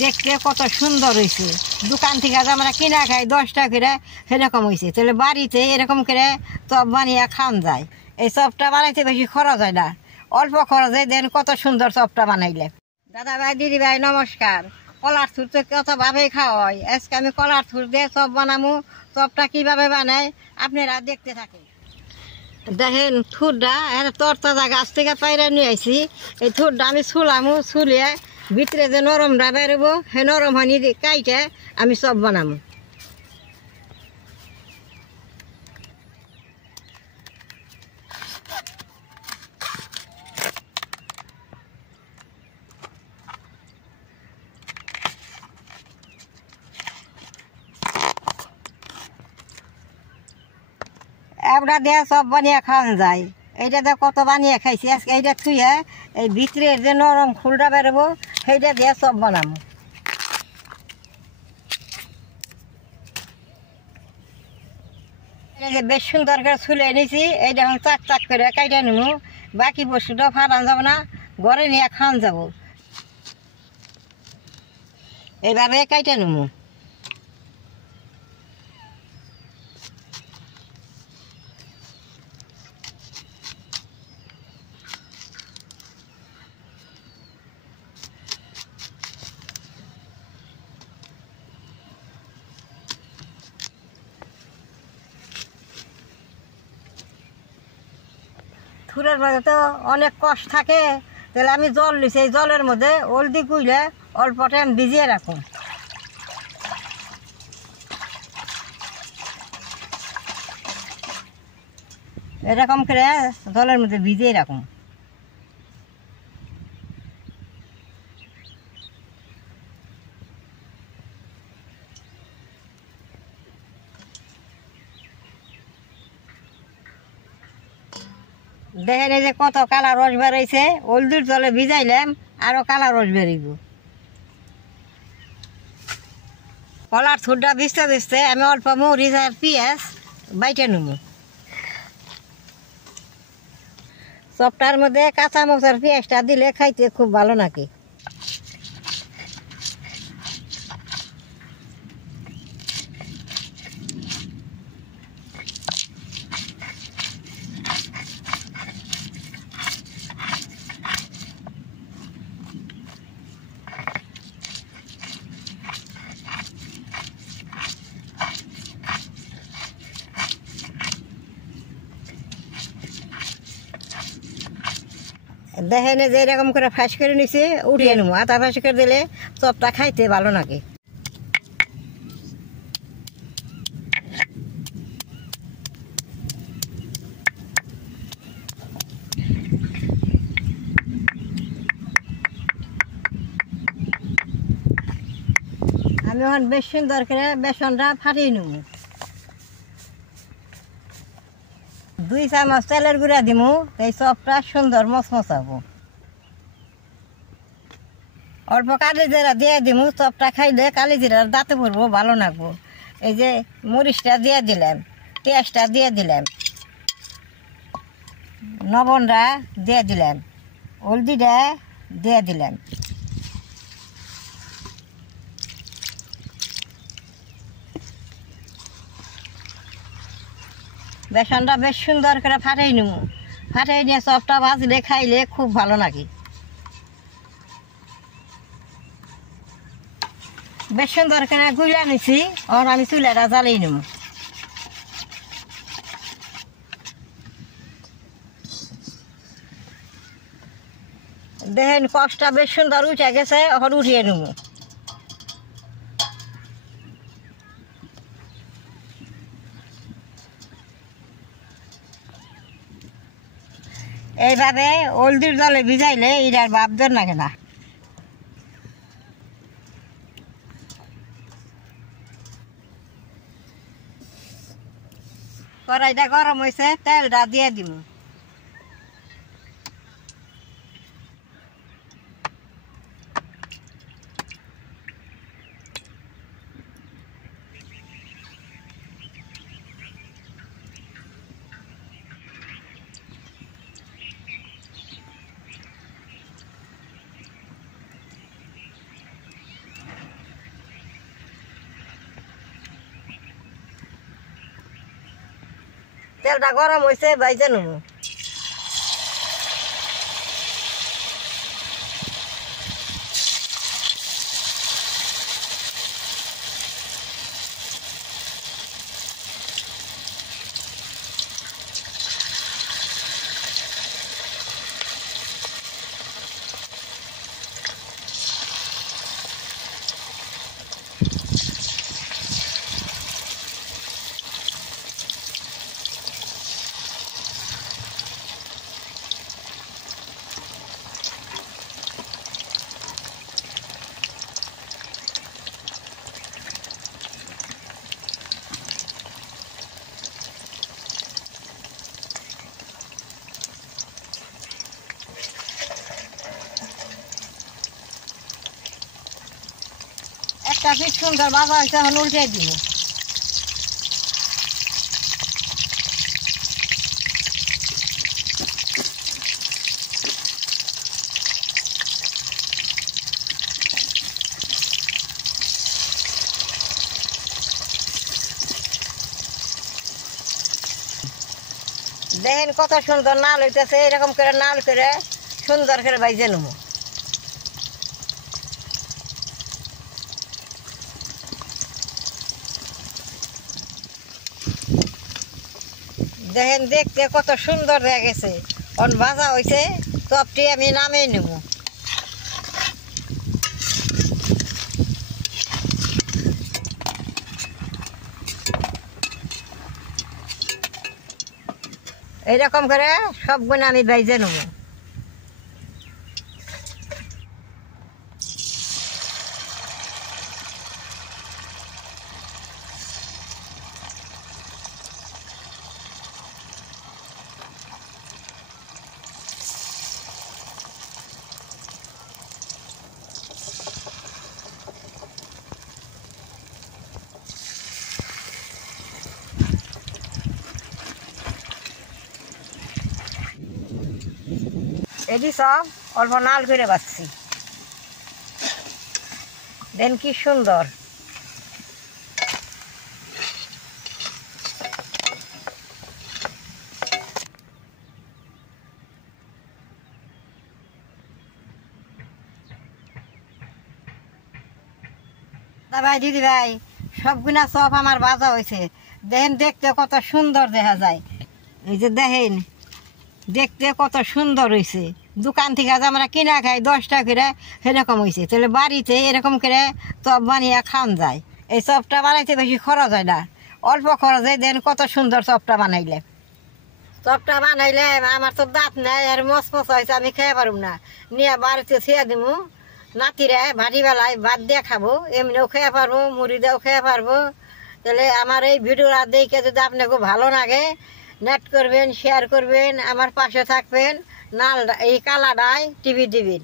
দেখতে কত সুন্দর হয়েছে। দোকান থেকে আমরা কিনা খাই 10 টাকা করে, সেরকম হয়েছে। তাহলে বাড়িতে এরকম করে চপ বানিয়ে খাওয়ান যায়। এই চপটা বানাইতে বেশি খরচ হয় না, অল্প খরচে দেন কত সুন্দর চপটা বানাইলে। দাদা ভাই, দিদি ভাই, নমস্কার। কলার থুর তো কতভাবেই খাওয়া হয়। আজকে আমি কলার থুর দিয়ে চপ বানাবো। চপটা কিভাবে বানাই আপনারা দেখতে থাকেন। দেখেন, থুরটা তরতাজা গাছ থেকে পাইরা নিয়ে আসি। এই থুরটা আমি ছুলামু, ছুলিয়ে ভিতরে যে নরমটা বেরোবো, সেই নরম হানি কাইটে আমি চপ বানাবো। এবড়া দিয়ে চপ বানিয়ে খাওয়ান যায়। এইটাতে কত বানিয়ে খাইছি। আজকে এইটা থুয়ে এই ভিতরের যে নরম খুলটা বেরোবো, সেইটা দিয়ে চপ বানাবো। এই যে বেশ সুন্দর করে ছুলে নিয়েছি, এইটা এখন চাক চাক করে কাইটে নেবো। বাকি বস্তুটা ফাটান যাবো না, ঘরে নিয়ে খাওয়ান যাবো। এইভাবে কাইটে নেবো। থুরের মধ্যে তো অনেক কষ্ট থাকে, তাহলে আমি জল নিছি। এই জলের মধ্যে হলদি গুলে অল্প টাইম ভিজিয়ে রাখুন। এরকম করে জলের মধ্যে ভিজিয়ে রাখুন। দেখেন এই যে কত কালা রস বেরোইছে। হলদির জলে ভিজাইলাম, আরো কালা রস বেরোইব। কলার থুরটা ভিজতে ভিজতে আমি অল্প মরিচ আর পেঁয়াজ বাইটে নেব। চপটার মধ্যে কাঁচা মরিচ পেঁয়াজটা দিলে খাইতে খুব ভালো নাকি। দেখেন যে এরকম করে ফাঁস করে নিছি, উঠিয়ে নেবো। আটা ফাঁস করে দিলে চপটা খাইতে ভালো নাকি। আমি এখন বেশ সুন্দর করে বেসনটা ফাটিয়ে নেব। 2 চামচ তেলের গুঁড়া দিব, এই চপটা সুন্দর মচমচাবো। অল্প কালি জিরা দিয়ে দিব, চপটা খাইলে কালি জিরার দাঁতে পড়বো, ভালো লাগবো। এই যে মরিচটা দিয়ে দিলাম, পেঁয়াজটা দিয়ে দিলাম, লবণটা দিয়ে দিলাম, হলদিটা দিয়ে দিলাম। বেসনটা বেশ সুন্দর করে ফাটাই নেব। ফাটাই নিয়ে চপটা ভাজলে খাইলে খুব ভালো লাগে। বেশ সুন্দর করে গুলা নিছি, আর আমি চুলাটা জ্বালিয়ে নেব। দেখেন কষ্টটা বেশ সুন্দর উঠে গেছে, এখন উঠিয়ে নেব। এইভাবে হলদির জলে ভিজাইলে এটার ভাব ধর লাগে না। কড়াইটা গরম হয়েছে, তেলটা দিয়ে দিব। তেলটা গরম হয়েছে বাইজে নেব। একটা পিস সুন্দর ভাজা হয়েছে, এখন উল্টে দিব। দেখেন কত সুন্দর নাল হইতেছে, এরকম করে নাল করে সুন্দর করে ভাইজে নেব। দেখেন দেখতে কত সুন্দর হয়ে গেছে, অন ভাজা হয়েছে, চপটি আমি নামিয়ে নেব। এইরকম করে সবগুলো আমি ভাইজে নেব। এটি সব অল্প নাল করে বাচ্ছি, দেন কি সুন্দর। ভাই দিদি ভাই, সবগুলা চপ আমার ভাজা হয়েছে, দেখেন দেখতে কত সুন্দর দেখা যায়। এই যে দেখেন দেখতে কত সুন্দর হয়েছে, দোকান থেকে আজ আমরা কিনা খাই 10 টাকা করে, সেরকম হয়েছে। তাহলে বাড়িতে এরকম করে চপ বানিয়ে খাওয়া যায়। এই চপটা বানাইতে বেশি খরচ হয় না, অল্প খরচে দেন কত সুন্দর চপটা বানাইলে। চপটা বানাইলে আমার তো দাঁত নেই, আর মচমচ হয়েছে, আমি খেয়ে পারব না, নিয়ে বাড়িতে ছেড়ে দিব। নাতিরা ভাটি বেলায় ভাত দিয়ে খাবো, এমনিও খেয়ে পারবো, মুড়ি দিয়েও খেয়ে পারবো। তাহলে আমার এই ভিডিওটা দেখে যদি আপনাকে ভালো লাগে, নেট করবেন, শেয়ার করবেন, আমার পাশে থাকবেন, নাল এই কালাডায় টিভি দিবেন।